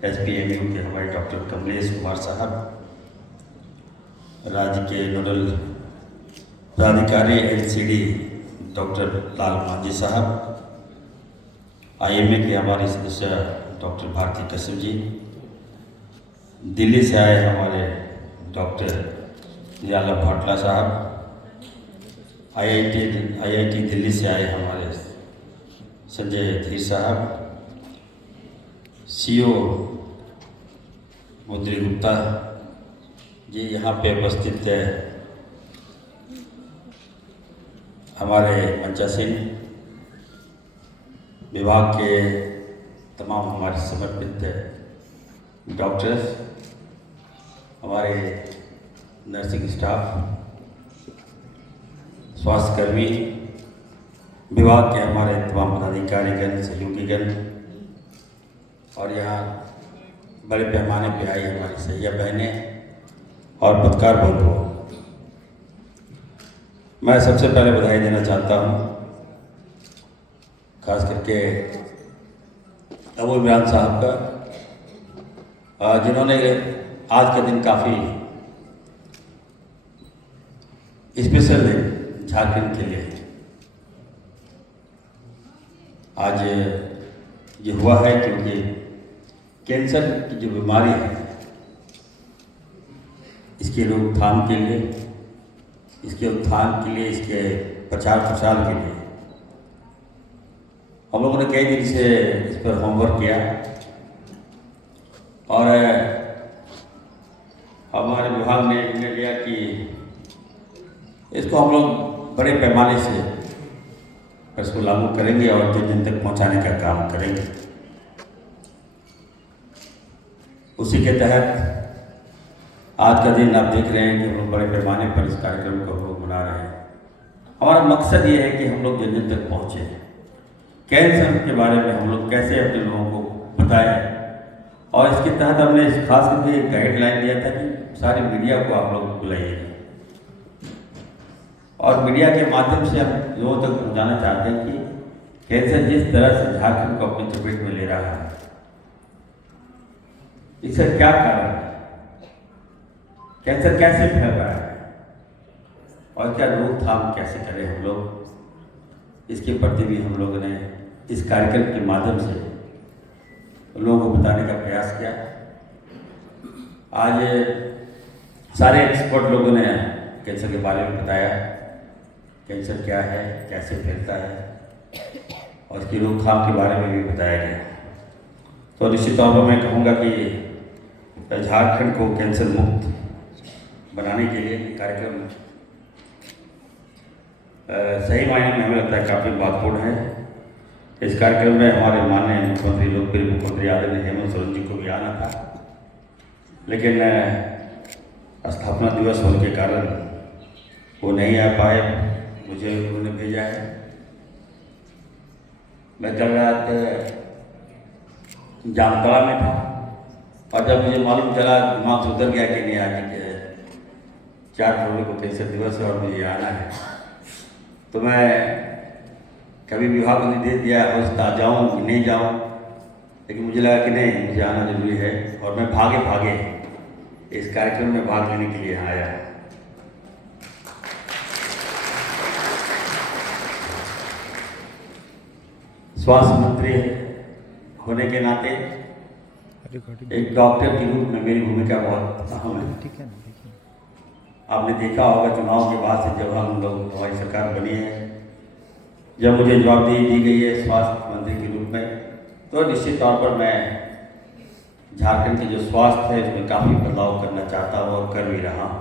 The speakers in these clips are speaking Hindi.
SPMU के हमारे डॉक्टर कमलेश कुमार साहब, राज्य के नोडल प्राधिकारी NCD डॉक्टर लाल मांझी साहब, IMA के हमारे सदस्य डॉक्टर भारती कश्यप जी, दिल्ली से आए हमारे डॉक्टर निराला भाटला साहब, IIT दिल्ली से आए हमारे संजय धीर साहब, CO मुद्री गुप्ता जी यहाँ पे उपस्थित है, हमारे मंचा सिंह विभाग के तमाम हमारे समर्पित डॉक्टर्स, हमारे नर्सिंग स्टाफ, स्वास्थ्यकर्मी, विभाग के हमारे तमाम पदाधिकारीगण, सहयोगीगण और यहाँ बड़े पैमाने पे आई हमारी सैया बहनें और पत्रकार बंधुओं, मैं सबसे पहले बधाई देना चाहता हूँ खास करके अबू इमरान साहब का, जिन्होंने आज का दिन काफ़ी स्पेशल है झारखंड के लिए। आज ये हुआ है क्योंकि कैंसर की जो बीमारी है इसके रोकथाम के लिए, इसके उत्थान के लिए, इसके प्रचार प्रसार के लिए हम लोगों ने कई दिन से इस पर होमवर्क किया और हमारे विभाग ने निर्णय लिया कि इसको हम लोग बड़े पैमाने से इसको लागू करेंगे और जन जन तक पहुंचाने का काम करेंगे। उसी के तहत आज का दिन आप देख रहे हैं कि हम लोग बड़े पैमाने पर इस कार्यक्रम को हम लोग मना रहे हैं। हमारा मकसद ये है कि हम लोग जन जन तक पहुँचे, कैंसर के बारे में हम लोग कैसे अपने लोगों को बताएं, और इसके तहत हमने खास करके एक गाइडलाइन दिया था कि सारी मीडिया को आप लोग बुलाइए और मीडिया के माध्यम से हम लोगों तक पहुँचाना चाहते हैं कि कैंसर जिस तरह से झारखंड को अपनी चपेट में ले रहा है, इसका क्या कारण है, कैंसर कैसे फैल रहा है और क्या रोकथाम कैसे करें हम लोग, इसके प्रति भी हम लोगों ने इस कार्यक्रम के माध्यम से लोगों को बताने का प्रयास किया। आज सारे एक्सपर्ट लोगों ने कैंसर के बारे में बताया, कैंसर क्या है, कैसे फैलता है और इसकी रोकथाम के बारे में भी बताया गया। तो निश्चित तौर पर मैं कहूँगा कि झारखंड को कैंसर मुक्त बनाने के लिए कार्यक्रम सही मायने में हमें लगता है काफ़ी महत्वपूर्ण है। इस कार्यक्रम में हमारे माननीय मुख्यमंत्री, लोकप्रिय मुख्यमंत्री आदरणीय हेमंत सोरेन जी को भी आना था, लेकिन स्थापना दिवस होने के कारण वो नहीं आ पाए, मुझे उन्होंने भेजा है। मैं कल रात जामताड़ा में था और जब मुझे मालूम चला, दिमाग से उतर गया कि नहीं आज 4 फरवरी को कैंसर दिवस है और मुझे आना है, तो मैं कभी विभाग को निर्देश दिया हो सकता जाऊँ कि नहीं जाऊँ, लेकिन मुझे लगा कि नहीं, मुझे आना जरूरी है और मैं भागे भागे इस कार्यक्रम में भाग लेने के लिए आया। स्वास्थ्य मंत्री होने के नाते एक डॉक्टर के रूप में मेरी भूमिका बहुत अहम है। आपने देखा होगा चुनाव के बाद से जब हम लोग, हमारी सरकार बनी है, जब मुझे जवाबदेही दी गई है स्वास्थ्य मंत्री के रूप में, तो निश्चित तौर पर मैं झारखंड के जो स्वास्थ्य है उसमें काफ़ी बदलाव करना चाहता हूँ और कर भी रहा हूँ।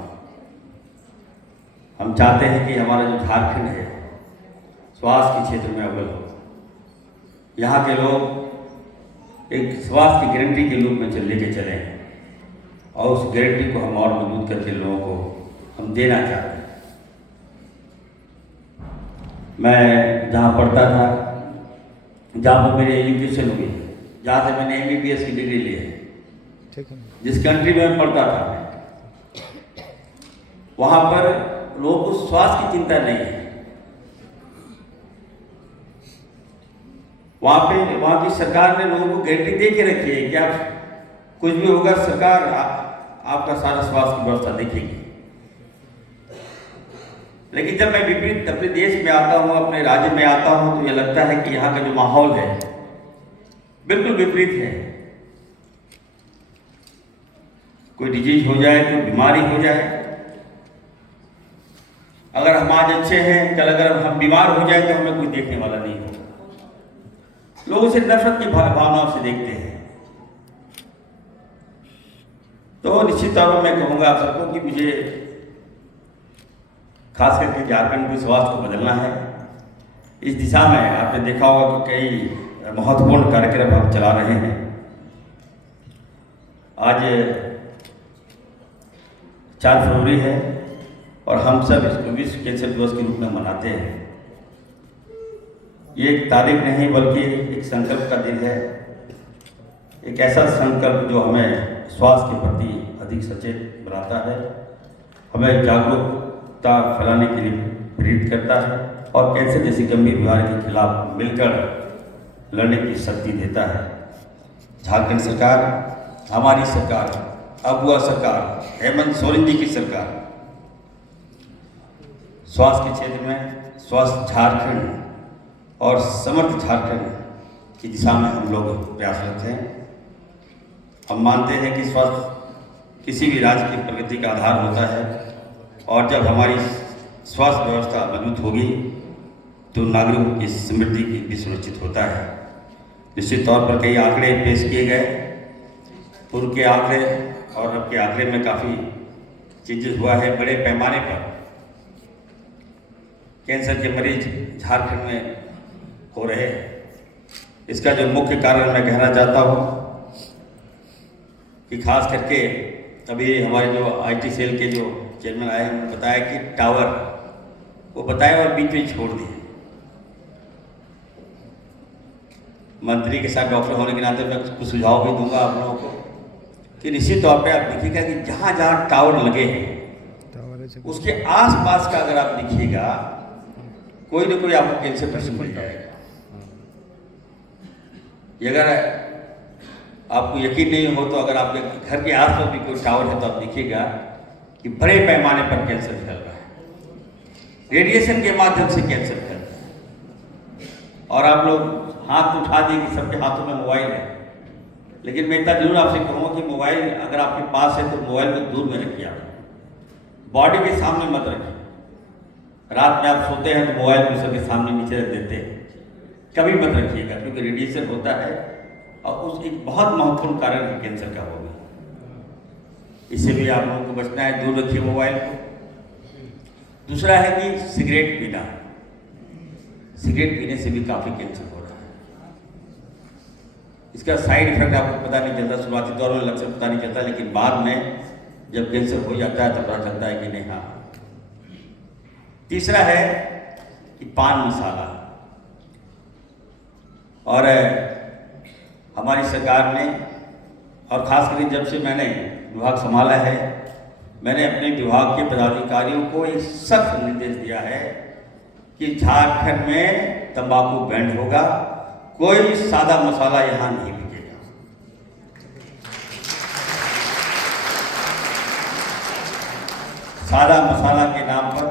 हम चाहते हैं कि हमारा जो झारखंड है स्वास्थ्य के क्षेत्र में अव्वल हो। यहाँ के लोग एक स्वास्थ्य की गारंटी के रूप में लेके चलें और उस गारंटी को हम और मजबूत करके लोगों को हम देना चाहते हैं। मैं जहाँ पढ़ता था, जहाँ पर मेरी एजुकेशन हुई, जहाँ से मैंने MBBS की डिग्री ली है, जिस कंट्री में मैं पढ़ता था, वहाँ पर लोगों को स्वास्थ्य की चिंता नहीं है। वहाँ की सरकार ने लोगों को गारंटी दे के रखी है कि आप कुछ भी होगा सरकार आपका सारा स्वास्थ्य की व्यवस्था देखेगी। लेकिन जब मैं विपरीत अपने देश में आता हूँ, अपने राज्य में आता हूँ, तो ये लगता है कि यहाँ का जो माहौल है बिल्कुल विपरीत है। कोई डिजीज हो जाए, कोई बीमारी हो जाए, अगर हम आज अच्छे हैं, कल अगर हम बीमार हो जाए तो हमें कोई देखने वाला नहीं होगा। लोग उसे नफरत की भावनाओं से देखते हैं। तो निश्चित तौर पर मैं कहूँगा आप सबको कि मुझे खास करके झारखंड के स्वास्थ्य को बदलना है। इस दिशा में आपने देखा होगा कि कई महत्वपूर्ण कार्यक्रम हम चला रहे हैं। आज 4 फरवरी है और हम सब इसको विश्व कैंसर दिवस के रूप में मनाते हैं। ये एक तारीख नहीं बल्कि एक संकल्प का दिन है, एक ऐसा संकल्प जो हमें स्वास्थ्य के प्रति अधिक सचेत बनाता है, हमें जागरूकता फैलाने के लिए प्रेरित करता है और कैंसर जैसी गंभीर बीमारी के खिलाफ मिलकर लड़ने की शक्ति देता है। झारखंड सरकार, हमारी सरकार, अगुआ सरकार, हेमंत सोरेन जी की सरकार स्वास्थ्य के क्षेत्र में स्वस्थ झारखंड और समर्थ झारखंड की दिशा में हम लोग प्रयासरत हैं। हम मानते हैं कि स्वास्थ्य किसी भी राज्य की प्रगति का आधार होता है और जब हमारी स्वास्थ्य व्यवस्था मजबूत होगी तो नागरिकों की समृद्धि भी सुनिश्चित होता है। निश्चित तौर पर कई आंकड़े पेश किए गए, पूर्व के आंकड़े और अब के आंकड़े में काफ़ी चेंजेस हुआ है। बड़े पैमाने पर कैंसर के मरीज झारखंड में हो रहे हैं। इसका जो मुख्य कारण मैं कहना चाहता हूँ कि खास करके अभी हमारे जो IT सेल के जो चेयरमैन आए हैं उन्होंने बताया कि टावर वो बताया और बीच में छोड़ दिए। मंत्री के साथ डॉक्टर होने के नाते मैं कुछ सुझाव भी दूंगा आप लोगों को कि निश्चित तौर पे आप देखिएगा कि जहाँ जहाँ टावर लगे हैं उसके आसपास का अगर आप देखिएगा कोई ना कोई आपको कैंसर पेशेंट मिल जाएगा। ये अगर आपको यकीन नहीं हो तो अगर आपके घर के आसपास भी कोई टावर है तो आप देखिएगा कि बड़े पैमाने पर कैंसर फैल रहा है। रेडिएशन के माध्यम से कैंसर फैल रहा है। और आप लोग हाथ उठा दें कि सबके हाथों में मोबाइल है, लेकिन मैं इतना जरूर आपसे कहूँगा कि मोबाइल अगर आपके पास है तो मोबाइल को दूर में रखिए, आप बॉडी के सामने मत रखिए। रात में आप सोते हैं तो मोबाइल को सबके सामने नीचे रख देते हैं, कभी मत रखिएगा, क्योंकि रेडिएशन होता है और उस एक बहुत महत्वपूर्ण कारण है कैंसर का होगा। इससे भी आप लोगों को बचना है, दूर रखिए मोबाइल को। दूसरा है कि सिगरेट पीना, सिगरेट पीने से भी काफ़ी कैंसर हो रहा है। इसका साइड इफेक्ट आपको पता नहीं चलता, शुरुआती दौर में लक्षण पता नहीं चलता, लेकिन बाद में जब कैंसर हो जाता है तो पता चलता है कि नहीं। हाँ, तीसरा है कि पान मसाला। और हमारी सरकार ने और खास करके जब से मैंने विभाग संभाला है, मैंने अपने विभाग के पदाधिकारियों को एक सख्त निर्देश दिया है कि झारखंड में तंबाकू बैन होगा, कोई सादा मसाला यहाँ नहीं बिकेगा। सादा मसाला के नाम पर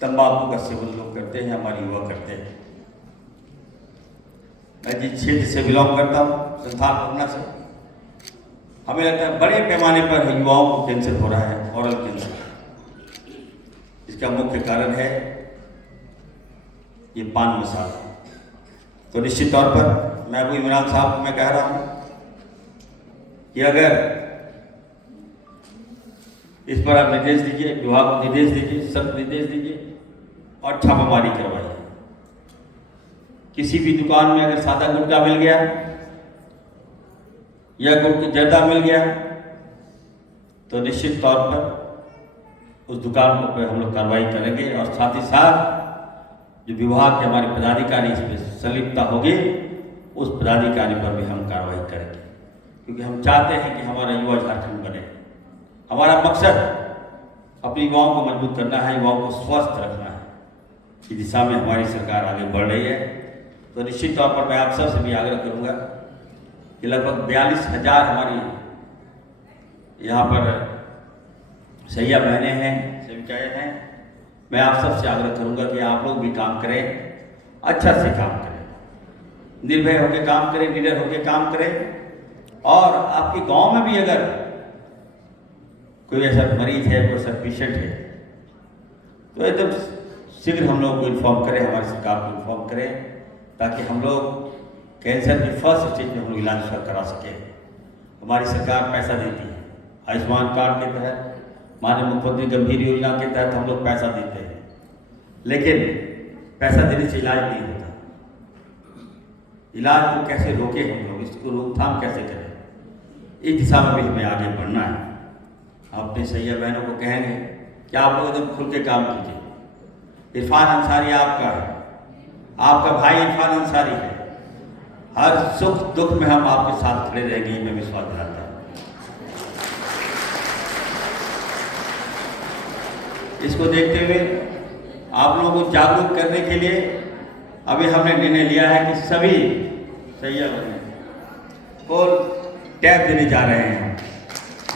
तंबाकू का सेवन लोग करते हैं, हमारे युवा करते हैं। मैं जिस क्षेत्र से बिलोंग करता हूँ, संथाल पटना से, हमें लगता है बड़े पैमाने पर युवाओं को कैंसर हो रहा है, ओरल कैंसर। इसका मुख्य कारण है ये पान मसाला। तो निश्चित तौर पर मैं अबू इमरान साहब को मैं कह रहा हूँ कि अगर इस पर आप निर्देश दीजिए, विभाग को निर्देश दीजिए, सख्त निर्देश दीजिए और छापामारी करवाइए। किसी भी दुकान में अगर सादा गुटखा मिल गया या गुटखा जर्दा मिल गया तो निश्चित तौर पर उस दुकान पर हम लोग कार्रवाई करेंगे और साथ ही साथ जो विभाग के हमारे पदाधिकारी इसमें संलिप्तता होगी उस पदाधिकारी पर भी हम कार्रवाई करेंगे, क्योंकि हम चाहते हैं कि हमारा युवा झारखंड बने। हमारा मकसद अपने युवाओं को मजबूत करना है, युवाओं को स्वस्थ रखना है। इस दिशा में हमारी सरकार आगे बढ़ रही है। तो निश्चित तौर पर मैं आप सबसे भी आग्रह करूंगा कि लगभग 42,000 हमारी यहाँ पर सैया बहनें हैं, सेविकाएँ हैं। मैं आप सबसे आग्रह करूँगा कि आप लोग भी काम करें, अच्छा से काम करें, निर्भय होकर काम करें, निडर होकर काम करें। और आपके गांव में भी अगर कोई ऐसा मरीज है, कोई ऐसा पेशेंट है, तो एकदम शीघ्र हम लोग को इन्फॉर्म करें, हमारी सरकार को इन्फॉर्म करें, ताकि हम लोग कैंसर की फर्स्ट स्टेज में हम लोग इलाज करा सकें। हमारी सरकार पैसा देती है, आयुष्मान कार्ड के तहत, माननीय मुख्यमंत्री गंभीर योजना के तहत हम लोग पैसा देते हैं, लेकिन पैसा देने से इलाज नहीं होता। इलाज को कैसे रोके हम लोग, इसको रोकथाम कैसे करें, इस दिशा में भी हमें आगे बढ़ना है। अपने सैया बहनों को कहेंगे कि आप लोग एकदम खुल के काम कीजिए। इरफान अंसारी आपका है, आपका भाई इरफान अंसारी है। हर सुख दुख में हम आपके साथ खड़े रहेंगे, मैं विश्वास दिलाता हूँ। इसको देखते हुए आप लोगों को जागरूक करने के लिए अभी हमने निर्णय लिया है कि सभी सैया को टैब देने जा रहे हैं।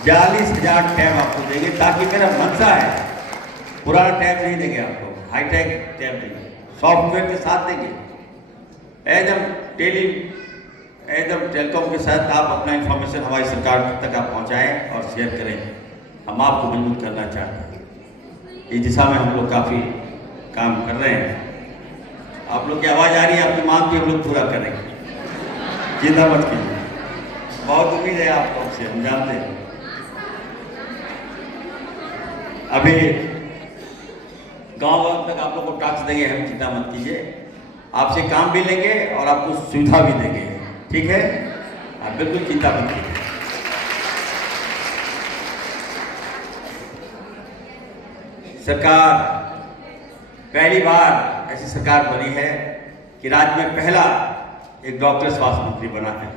42,000 टैब आपको देंगे, ताकि मेरा मंशा है पुराना टैब नहीं देंगे आपको, हाईटेक टैब देंगे, सॉफ्टवेयर के साथ देंगे, एकदम टेलीकॉम के साथ आप अपना इंफॉर्मेशन हमारी सरकार तक आप पहुँचाएँ और शेयर करें। हम आपको मजबूत करना चाहते हैं, इस दिशा में हम लोग काफ़ी काम कर रहे हैं। आप लोग की आवाज़ आ रही है, आपकी मांग भी हम लोग पूरा करेंगे, चिंता मत कीजिए। बहुत उम्मीद है आपको हमसे, हम जानते हैं। अभी गांव तक आप लोग को टैक्स देंगे, हम चिंता मत कीजिए, आपसे काम भी लेंगे और आपको सुविधा भी देंगे, ठीक है? आप बिल्कुल चिंता मत कीजिए। सरकार पहली बार ऐसी सरकार बनी है कि राज्य में पहला एक डॉक्टर स्वास्थ्य मंत्री बना है।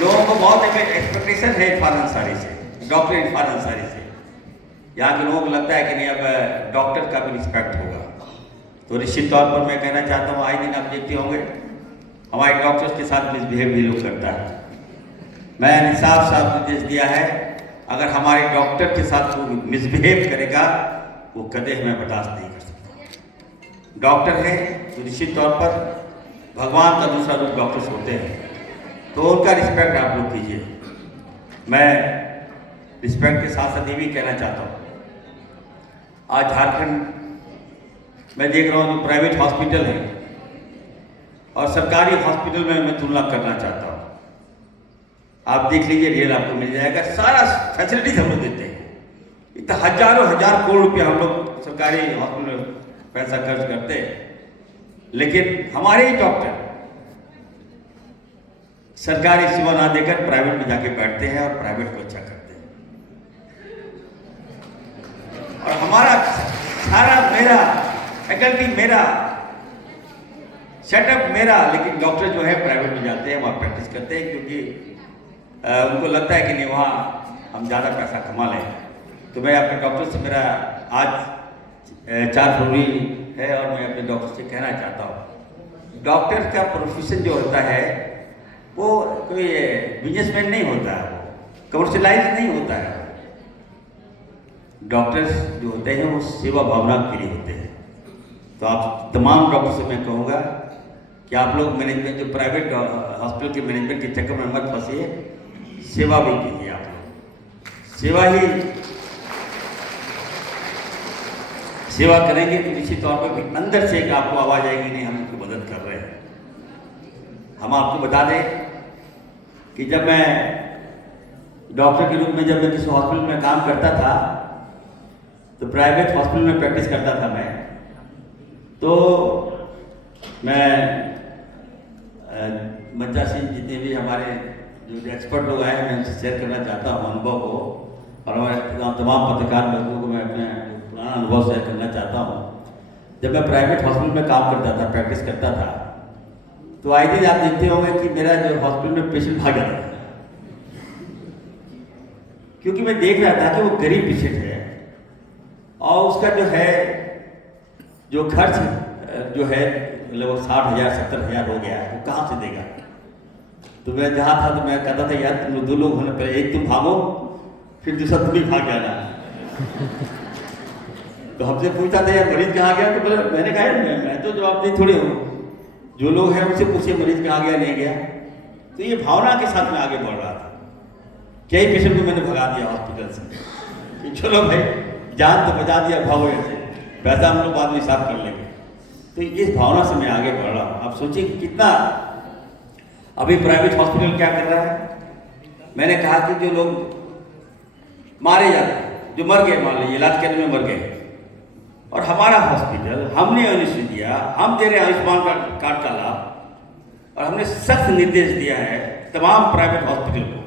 लोगों को बहुत एक्सपेक्टेशन है इरफान अंसारी से, डॉक्टर इरफान अंसारी से। यहाँ के लोगों को लगता है कि नहीं, अब डॉक्टर का भी रिस्पेक्ट होगा। तो निश्चित तौर पर मैं कहना चाहता हूँ, आए दिन आप देखते होंगे हमारे डॉक्टर्स के साथ मिसबिहेव भी लोग करता है। मैंने साफ साफ निर्देश दिया है, अगर हमारे डॉक्टर के साथ वो मिसबिहेव करेगा, वो कदे हमें बर्दाश्त नहीं कर सकता। डॉक्टर है तो निश्चित तौर पर भगवान का दूसरा रूप डॉक्टर्स होते हैं, तो उनका रिस्पेक्ट आप लोग कीजिए। मैं रिस्पेक्ट के साथ साथ ये भी कहना चाहता हूँ, आज झारखंड में देख रहा हूँ जो प्राइवेट हॉस्पिटल है और सरकारी हॉस्पिटल में मैं तुलना करना चाहता हूँ। आप देख लीजिए, रियल आपको मिल जाएगा, सारा फैसिलिटीज हम लोग देते हैं। इतना हजारों हजार करोड़ रुपया हम लोग सरकारी हॉस्पिटल में पैसा खर्च करते हैं, लेकिन हमारे ही डॉक्टर सरकारी सेवा ना देकर प्राइवेट में जाके बैठते हैं और प्राइवेट को अच्छा करते हैं। और हमारा सारा मेरा फैकल्टी मेरा सेटअप मेरा, लेकिन डॉक्टर जो है प्राइवेट में जाते हैं, वहाँ प्रैक्टिस करते हैं, क्योंकि उनको लगता है कि नहीं वहाँ हम ज़्यादा पैसा कमा लें। तो मैं अपने डॉक्टर से, मेरा आज 4 फरवरी है और मैं अपने डॉक्टर से कहना चाहता हूँ, डॉक्टर का प्रोफेशन जो होता है वो कोई बिजनेसमैन नहीं होता है, वो कमर्शलाइज नहीं होता है। डॉक्टर्स जो होते हैं वो सेवा भावना के लिए होते हैं। तो आप तमाम डॉक्टर से मैं कहूँगा कि आप लोग मैनेजमेंट, जो प्राइवेट हॉस्पिटल के मैनेजमेंट के चक्कर में मत फंसिए, सेवा भी कीजिए। आप लोग सेवा करेंगे तो निश्चित तौर पर भी अंदर से एक आपको आवाज़ आएगी, नहीं हम उनको मदद कर रहे हैं। हम आपको बता दें कि जब मैं डॉक्टर के रूप में जब मैं किसी हॉस्पिटल में काम करता था, तो प्राइवेट हॉस्पिटल में प्रैक्टिस करता था मैं, तो मैं बच्चा सिंह, जितने भी हमारे जो एक्सपर्ट लोग आए हैं, मैं उनसे शेयर करना चाहता हूँ अनुभव को, और हमारे तमाम पत्रकार लोगों को मैं अपने पुराना अनुभव शेयर करना चाहता हूँ। जब मैं प्राइवेट हॉस्पिटल में काम करता था, प्रैक्टिस करता था, तो आए दिन आप देखते होंगे कि मेरा जो हॉस्पिटल में पेशेंट भाग जाता था, क्योंकि मैं देख रहा था कि वो गरीब पेशेंट है और उसका जो खर्च जो है लगभग 60,000 70,000 हो गया है, वो कहाँ से देगा। तो मैं जहाँ था तो मैं कहता था यार तुम लोग 2 लोग होने, पहले एक तुम भागो फिर दूसरा तुम भी भाग जाना। तो हमसे पूछता था यार मरीज कहाँ गया, तो बोले मैंने कहा यार मैं तो जवाब नहीं थोड़ी हूँ, जो लोग हैं उनसे पूछिए मरीज कहाँ गया नहीं गया। तो ये भावना के साथ में आगे बढ़ रहा था। कई पेशेंट को मैंने भगा दिया हॉस्पिटल से कि चलो भाई जान तो बचा दिया, भागो ऐसे, पैसा हम लोग बाद में हिसाब कर लेंगे। तो इस भावना से मैं आगे बढ़ रहा हूँ। आप सोचिए कि कितना अभी प्राइवेट हॉस्पिटल क्या कर रहा है। मैंने कहा कि जो लोग मारे जाते हैं, जो मर गए, मान लीजिए इलाज करने में मर गए, और हमारा हॉस्पिटल हमने अनुमति दिया, हम दे रहे हैं आयुष्मान कार्ड का लाभ, और हमने सख्त निर्देश दिया है तमाम प्राइवेट हॉस्पिटल को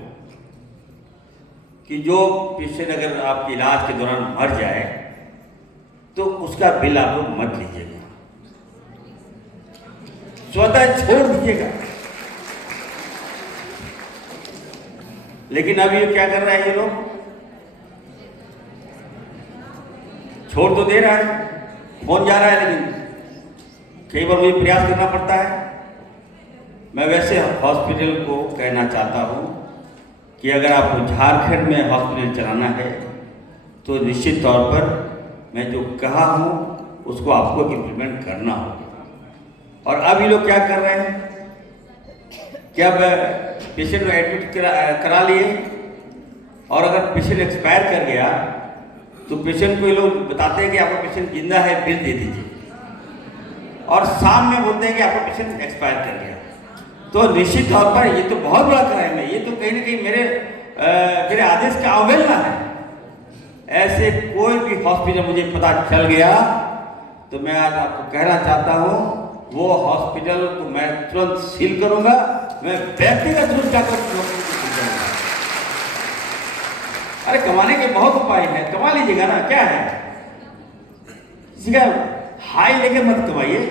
कि जो पेशेंट अगर आपके इलाज के दौरान मर जाए तो उसका बिल आप लोग मत लीजिएगा, स्वतः छोड़ दीजिएगा। लेकिन अभी क्या कर रहे हैं ये लोग, छोड़ तो दे रहा है, फोन जा रहा है, लेकिन कई बार मुझे प्रयास करना पड़ता है। मैं वैसे हॉस्पिटल को कहना चाहता हूँ कि अगर आपको झारखंड में हॉस्पिटल चलाना है तो निश्चित तौर पर मैं जो कहा हूँ उसको आपको इम्प्लीमेंट करना होगा। और अब ये लोग क्या कर रहे हैं कि अब पेशेंट को एडमिट करा लिए, और अगर पेशेंट एक्सपायर कर गया तो पेशेंट को ये लोग बताते हैं कि आपका पेशेंट जिंदा है, बिल दे दीजिए, और शाम में बोलते हैं कि आपका पेशेंट एक्सपायर कर गया। तो निश्चित तौर पर ये तो बहुत बड़ा क्राइम है, ये तो कहीं ना कहीं मेरे आदेश का अवहेलना है। ऐसे कोई भी हॉस्पिटल मुझे पता चल गया तो मैं आज आपको कहना चाहता हूँ वो हॉस्पिटल को मैं तुरंत सील करूंगा, मैं व्यक्तिगत रूप जाकर करूंगा। अरे कमाने के बहुत उपाय हैं, कमा लीजिएगा ना, क्या है, किसी का हाई लेके मत कमाइए।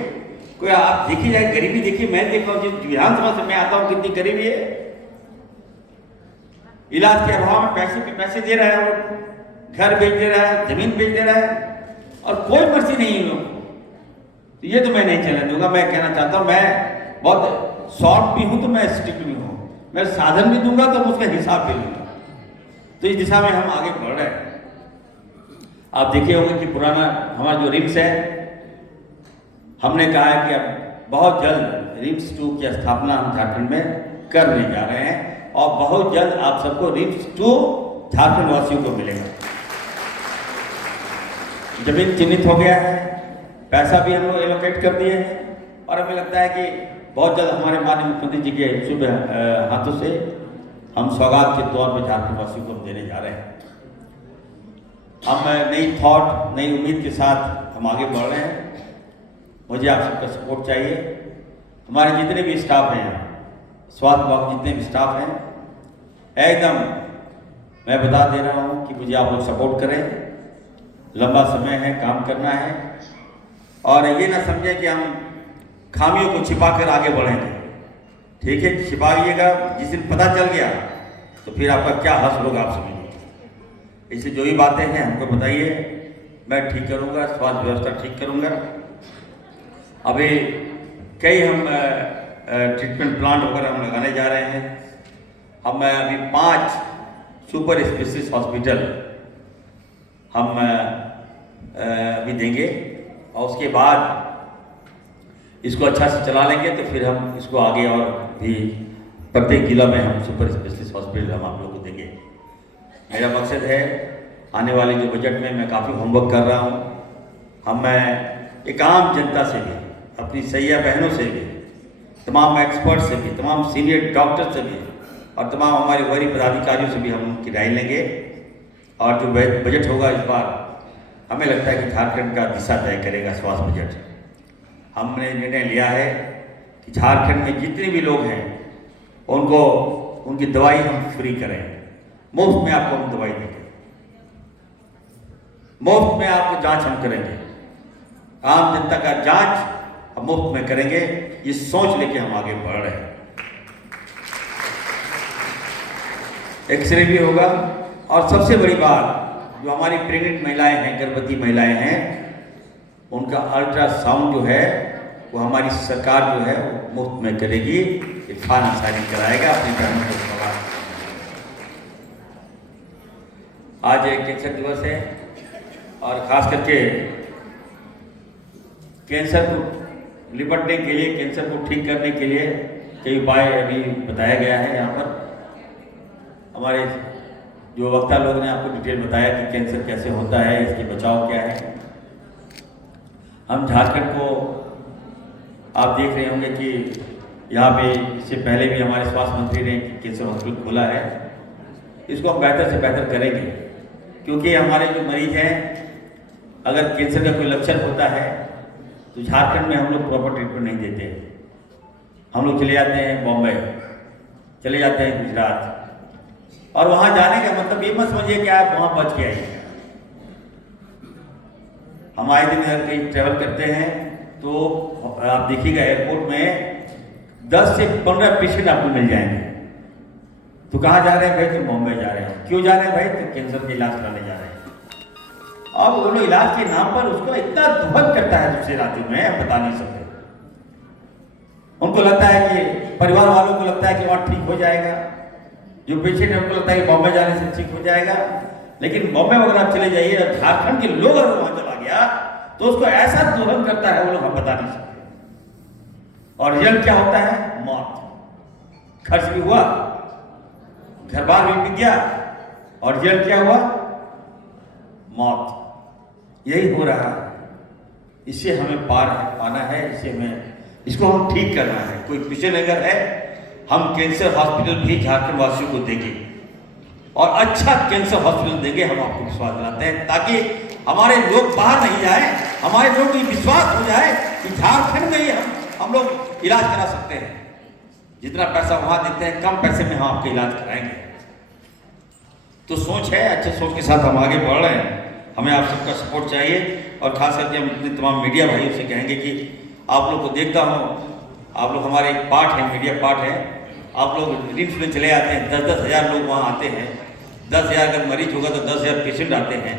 कोई आप देखी जाए गरीबी, देखिए मैं देख रहा हूँ जिस विधानसभा से मैं आता हूँ कितनी गरीबी है, इलाज के अभाव में पैसे पे पैसे दे रहा है, वो घर बेच दे रहा है, जमीन बेच दे रहा है, और कोई मर्जी नहीं है लोग। तो ये तो मैं नहीं चलने दूंगा। मैं कहना चाहता हूँ मैं बहुत सॉफ्ट भी हूँ तो मैं स्ट्रिक्ट भी हूँ, मैं साधन भी दूंगा तो उसका हिसाब भी लूंगा। तो इस दिशा में हम आगे बढ़ रहे हैं। आप देखिए होंगे कि पुराना हमारा जो रिम्स है, हमने कहा है कि अब बहुत जल्द रिम्स 2 की स्थापना हम झारखंड में करने जा रहे हैं, और बहुत जल्द आप सबको रिम्स 2 झारखंड वासियों को मिलेगा। जमीन चिन्हित हो गया है, पैसा भी हम लोग एलोकेट कर दिए हैं, और हमें लगता है कि बहुत जल्द हमारे माननीय मुख्यमंत्री जी के शुभ हाथों से हम सौगात के तौर पर झारखंड वासियों को देने जा रहे हैं। हम नई थॉट, नई उम्मीद के साथ हम आगे बढ़ रहे हैं। मुझे आप सबका सपोर्ट चाहिए। हमारे जितने भी स्टाफ हैं, स्वास्थ्य विभाग जितने भी स्टाफ हैं, एकदम मैं बता दे रहा हूँ कि मुझे आप लोग सपोर्ट करें। लंबा समय है, काम करना है, और ये ना समझें कि हम खामियों को छिपा कर आगे बढ़ेंगे। ठीक है, छिपाइएगा, जिस दिन पता चल गया तो फिर आपका क्या हश्र होगा आप समझिए। इसलिए जो भी बातें हैं हमको बताइए, मैं ठीक करूँगा, स्वास्थ्य व्यवस्था ठीक करूँगा। अभी कई हम ट्रीटमेंट प्लांट वगैरह हम लगाने जा रहे हैं। हम अभी 5 सुपर स्पेशलिस्ट हॉस्पिटल हम अभी देंगे, और उसके बाद इसको अच्छा से चला लेंगे तो फिर हम इसको आगे और भी प्रत्येक जिला में हम सुपर स्पेशलिस्ट हॉस्पिटल हम आप लोग को देंगे। मेरा मकसद है आने वाले जो बजट में मैं काफ़ी होमवर्क कर रहा हूँ, हम एक आम जनता से भी, अपनी सैया बहनों से भी, तमाम एक्सपर्ट से भी, तमाम सीनियर डॉक्टर से भी, और तमाम हमारे वरीय पदाधिकारियों से भी हम उनकी राय लेंगे। और जो बजट होगा इस बार, हमें लगता है कि झारखंड का दिशा तय करेगा स्वास्थ्य बजट। हमने निर्णय लिया है कि झारखंड में जितने भी लोग हैं उनको उनकी दवाई हम फ्री करें, मुफ्त में आपको हम दवाई देंगे, मुफ्त में आपको जांच हम करेंगे, आम जनता का जांच हम मुफ्त में करेंगे। ये सोच लेके हम आगे बढ़ रहे हैं। एक्सरे भी होगा, और सबसे बड़ी बात जो हमारी प्रेग्नेंट महिलाएं हैं, गर्भवती महिलाएं हैं, उनका अल्ट्रासाउंड जो है वो हमारी सरकार जो है वो मुफ्त में करेगी। ये इरफान अंसारी कराएगा अपनी बहनों को सवाल। आज एक कैंसर दिवस है और ख़ास करके कैंसर को निपटने के लिए, कैंसर को ठीक करने के लिए कई उपाय अभी बताया गया है। यहाँ पर हमारे जो वक्ता लोग ने आपको डिटेल बताया कि कैंसर कैसे होता है, इसके बचाव क्या है। हम झारखंड को आप देख रहे होंगे कि यहाँ पे इससे पहले भी हमारे स्वास्थ्य मंत्री ने कैंसर हॉस्पिटल खोला है। इसको हम बेहतर से बेहतर करेंगे, क्योंकि हमारे जो मरीज हैं अगर कैंसर का कोई लक्षण होता है तो झारखंड में हम लोग प्रॉपर ट्रीटमेंट नहीं देते हैं। हम लोग चले जाते हैं बॉम्बे, चले जाते हैं गुजरात, और वहाँ जाने का मतलब ये मत समझिए कि आप वहाँ बच के आइए। हम आए दिन इधर कहीं ट्रैवल करते हैं तो आप देखिएगा एयरपोर्ट में 10 से 15 पेशेंट आपको मिल जाएंगे। तो कहाँ जा रहे हैं भाई? तो बॉम्बे जा रहे हैं। क्यों जा रहे हैं भाई? तो कैंसर का इलाज कराने जा रहे हैं। अब वो लोग इलाज के नाम पर उसको इतना दुखद करता है दूसरे राज्यों में, हम बता नहीं सकते। उनको लगता है कि परिवार वालों को लगता है कि वहाँ ठीक हो जाएगा, जो पेशेंट है उनको लगता है कि बॉम्बे जाने से ठीक हो जाएगा। लेकिन बॉम्बे वगैरह आप चले जाइए, झारखंड के लोग अगर वहाँ चला गया तो उसको ऐसा दोहन करता है वो लोग, हम बता नहीं सकते। और रिजल्ट क्या होता है? मौत। खर्च भी हुआ, घर बार भी बिक गया, और रिजल्ट क्या हुआ? मौत। यही हो रहा है। इससे हमें पार पाना है, इससे हमें इसको हम ठीक करना है। कोई पिछले अगर है, हम कैंसर हॉस्पिटल भी झारखंड वासियों को देंगे और अच्छा कैंसर हॉस्पिटल देंगे, हम आपको विश्वास दिलाते हैं, ताकि हमारे लोग बाहर नहीं जाए, हमारे लोग को विश्वास हो जाए कि झारखंड में ही हम लोग इलाज करा सकते हैं। जितना पैसा वहाँ देते हैं कम पैसे में हम आपका इलाज कराएंगे। तो सोच है, अच्छे सोच के साथ हम आगे बढ़ रहे हैं। हमें आप सबका सपोर्ट चाहिए, और खास करके हम अपने तमाम मीडिया भाइयों से कहेंगे कि आप लोग को देखता हूँ, आप लोग हमारे एक पार्ट हैं, मीडिया पार्ट है। आप लोग रिम्स में चले आते हैं, 10-10 हज़ार लोग वहाँ आते हैं। 10 हज़ार अगर मरीज होगा तो 10 हज़ार पेशेंट आते हैं।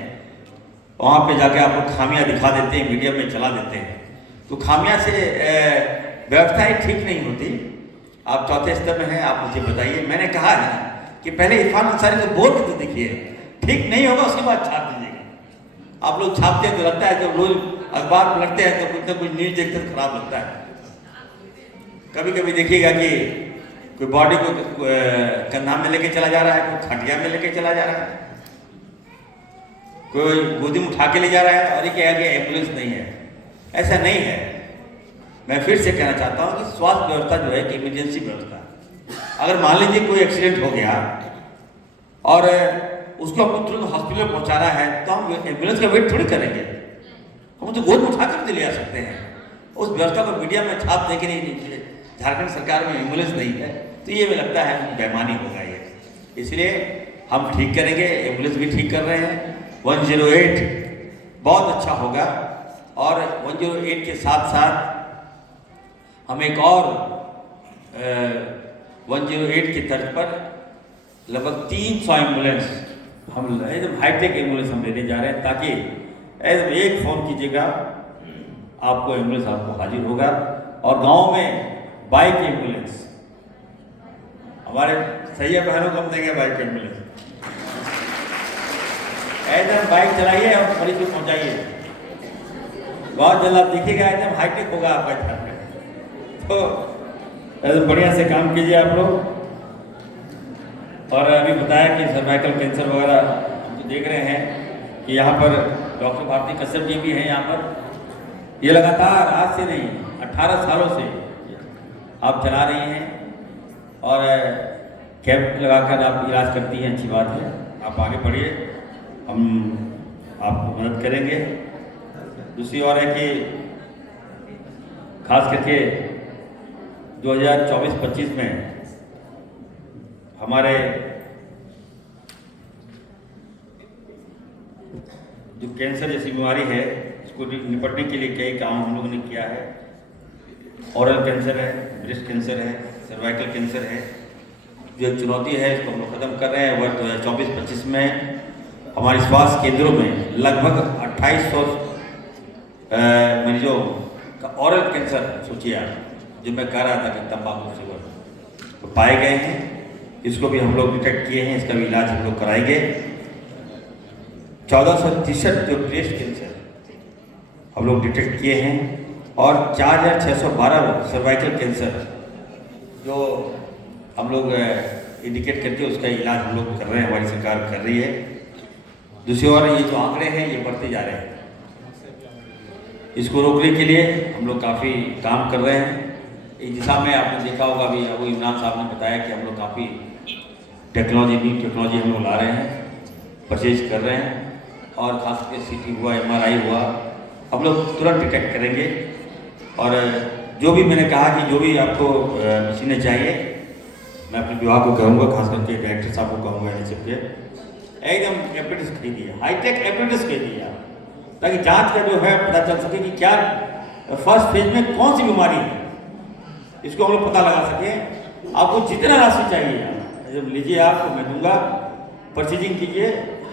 वहाँ पे जाके आप लोग खामियां दिखा देते हैं, मीडिया में चला देते हैं। तो खामियां से व्यवस्थाएं ठीक नहीं होती। आप चौथे स्तर में हैं, आप मुझे बताइए। मैंने कहा है कि पहले इरफान अंसारी को बोल के तो देखिए, ठीक नहीं होगा उसके बाद छाप दीजिएगा। आप लोग छापते हैं तो लगता है, जब रोज अखबार पलटते हैं तो कुछ ना कुछ न्यूज देखते तो खराब लगता है। कभी कभी देखिएगा कि कोई बॉडी को कंधा में लेके चला जा रहा है, कोई खटिया में लेके चला जा रहा है, कोई गोदी में उठा के ले जा रहा है, और ये कह गया एम्बुलेंस नहीं है। ऐसा नहीं है। मैं फिर से कहना चाहता हूँ कि स्वास्थ्य व्यवस्था जो है कि इमरजेंसी व्यवस्था, अगर मान लीजिए कोई एक्सीडेंट हो गया और उसको आपको तुरंत हॉस्पिटल पहुँचाना है, तो हम एम्बुलेंस का वेट थोड़ी करेंगे, हम तो गोद में उठा कर ले जा सकते हैं। उस व्यवस्था को मीडिया में छाप दे के नहीं, झारखंड सरकार में एम्बुलेंस नहीं है, तो ये मुझे लगता है बेईमानी होगा ये। इसलिए हम ठीक करेंगे, एम्बुलेंस भी ठीक कर रहे हैं। 108 बहुत अच्छा होगा, और 108 के साथ साथ हम एक और 108 की तर्ज पर लगभग 300 एम्बुलेंस हम एकदम हाईटेक एम्बुलेंस हम लेने जा रहे हैं, ताकि एकदम एक फ़ोन कीजिएगा आपको एम्बुलेंस आपको हाजिर होगा। और गांव में बाइक एम्बुलेंस, हमारे सैया बहनों को हम देंगे बाइक एम्बुलेंस। एकदम बाइक चलाइए और मरीज को पहुंचाइए। बहुत जल्द आप देखिएगा एकदम हाईटेक होगा आपका झारखंड। तो एकदम बढ़िया से काम कीजिए आप लोग। और अभी बताया कि सर्वाइकल कैंसर वगैरह हम तो देख रहे हैं कि यहाँ पर डॉक्टर भारती कश्यप जी भी हैं यहाँ पर। ये लगातार आज से नहीं 18 सालों से आप चला रही हैं, और कैंप लगाकर आप इलाज करती हैं, अच्छी बात है। आप आगे बढ़िए, हम आपको मदद करेंगे। दूसरी ओर है कि खास करके 2024-25 में हमारे जो कैंसर जैसी बीमारी है, इसको निपटने के लिए कई काम हम लोगों ने किया है। ओरल कैंसर है, ब्रेस्ट कैंसर है, सर्वाइकल कैंसर है। जो एक चुनौती है इसको हम लोग खत्म कर रहे हैं। वर्ष 2024-25 में हमारे स्वास्थ्य केंद्रों में लगभग 2800 मरीजों का ओरल कैंसर, सोचिए आप, जो मैं कह रहा था कि तंबाकू से पाए गए हैं, इसको भी हम लोग डिटेक्ट किए हैं, इसका भी इलाज हम लोग कराएंगे। 1463 जो ब्रेस्ट कैंसर हम लोग डिटेक्ट किए हैं और 4612 सर्वाइकल कैंसर जो हम लोग इंडिकेट करके उसका इलाज हम लोग कर रहे हैं, हमारी सरकार कर रही है। दूसरी ओर ये जो आंकड़े हैं ये बढ़ते जा रहे हैं, इसको रोकने के लिए हम लोग काफ़ी काम कर रहे हैं। इस दिशा में आपने देखा होगा, अभी अबू इमरान साहब ने बताया कि हम लोग काफ़ी न्यू टेक्नोलॉजी हम लोग ला रहे हैं, परचेज कर रहे हैं, और खास करके CT हुआ, MRI हुआ, हम लोग तुरंत डिटेक्ट करेंगे। और जो भी मैंने कहा कि जो भी आपको मशीनें चाहिए, मैं अपने विभाग को कहूँगा, खास करके डायरेक्टर साहब को कहूँगा, NHF के एकदम एपेटिस खरीदिए, हाईटेक एपेटिस खरीदिए, ताकि जांच का जो है पता चल सके कि क्या फर्स्ट फेज में कौन सी बीमारी है, इसको हम लोग पता लगा सकें। आपको जितना राशि चाहिए जब लीजिए, आपको मैं दूंगा, परचेजिंग कीजिए,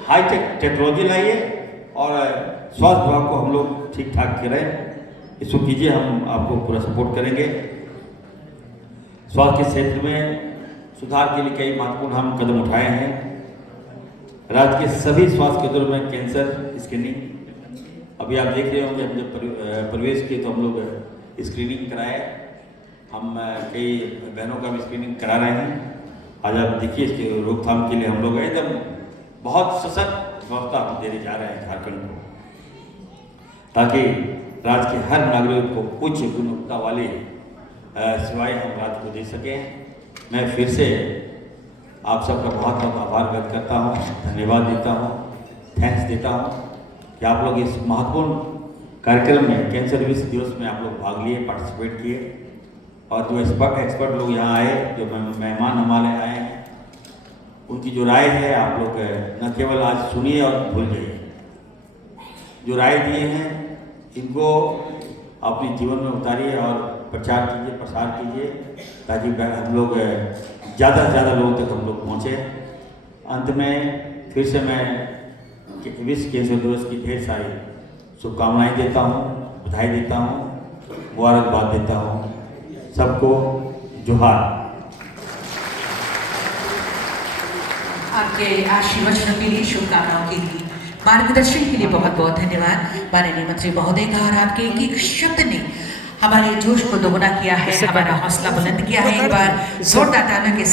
हाईटेक टेक्नोलॉजी लाइए और स्वास्थ्य विभाग को हम लोग ठीक ठाक करें, इसको कीजिए, हम आपको पूरा सपोर्ट करेंगे। स्वास्थ्य के क्षेत्र में सुधार के लिए कई महत्वपूर्ण हम कदम उठाए हैं। राज्य के सभी स्वास्थ्य केंद्रों में कैंसर स्क्रीनिंग, अभी आप देख रहे होंगे, हम जब प्रवेश किए तो हम लोग स्क्रीनिंग कराए, हम कई बहनों का भी स्क्रीनिंग करा रहे हैं। आज आप देखिए, इसके रोकथाम के लिए हम लोग एकदम बहुत सशक्त व्यवस्था हम देने जा रहे हैं झारखंड को, ताकि राज्य के हर नागरिक को उच्च गुणवत्ता वाली सेवाएं हम राज्य को दे सकें। मैं फिर से आप सबका बहुत बहुत आभार व्यक्त करता हूँ, धन्यवाद देता हूँ, थैंक्स देता हूँ कि आप लोग इस महत्वपूर्ण कार्यक्रम में, कैंसर दिवस में आप लोग भाग लिए, पार्टिसिपेट किए, और जो एक्सपर्ट लोग यहाँ आए, जो मेहमान हमारे आए हैं, उनकी जो राय है आप लोग न केवल आज सुनिए और भूल जाइए, जो राय दिए हैं इनको अपने जीवन में उतारिए और प्रचार कीजिए, प्रसार कीजिए, ताकि हम लोग ज़्यादा से ज़्यादा लोगों तक हम लोग पहुँचे। अंत में फिर से मैं विश्व कैंसर दिवस की ढेर सारी शुभकामनाएं देता हूँ, बधाई देता हूँ, मुबारकबाद देता हूँ सबको। जोहार। आपके आशीर्वचनों के लिए, शुभकामनाओं के लिए, मार्गदर्शन के लिए बहुत बहुत धन्यवाद माननीय मंत्री महोदय का। और आपके एक एक शब्द ने हमारे जोश को दोगुना किया है, हमारा हौसला बुलंद किया है। एक बार जोरदार तालियों के साथ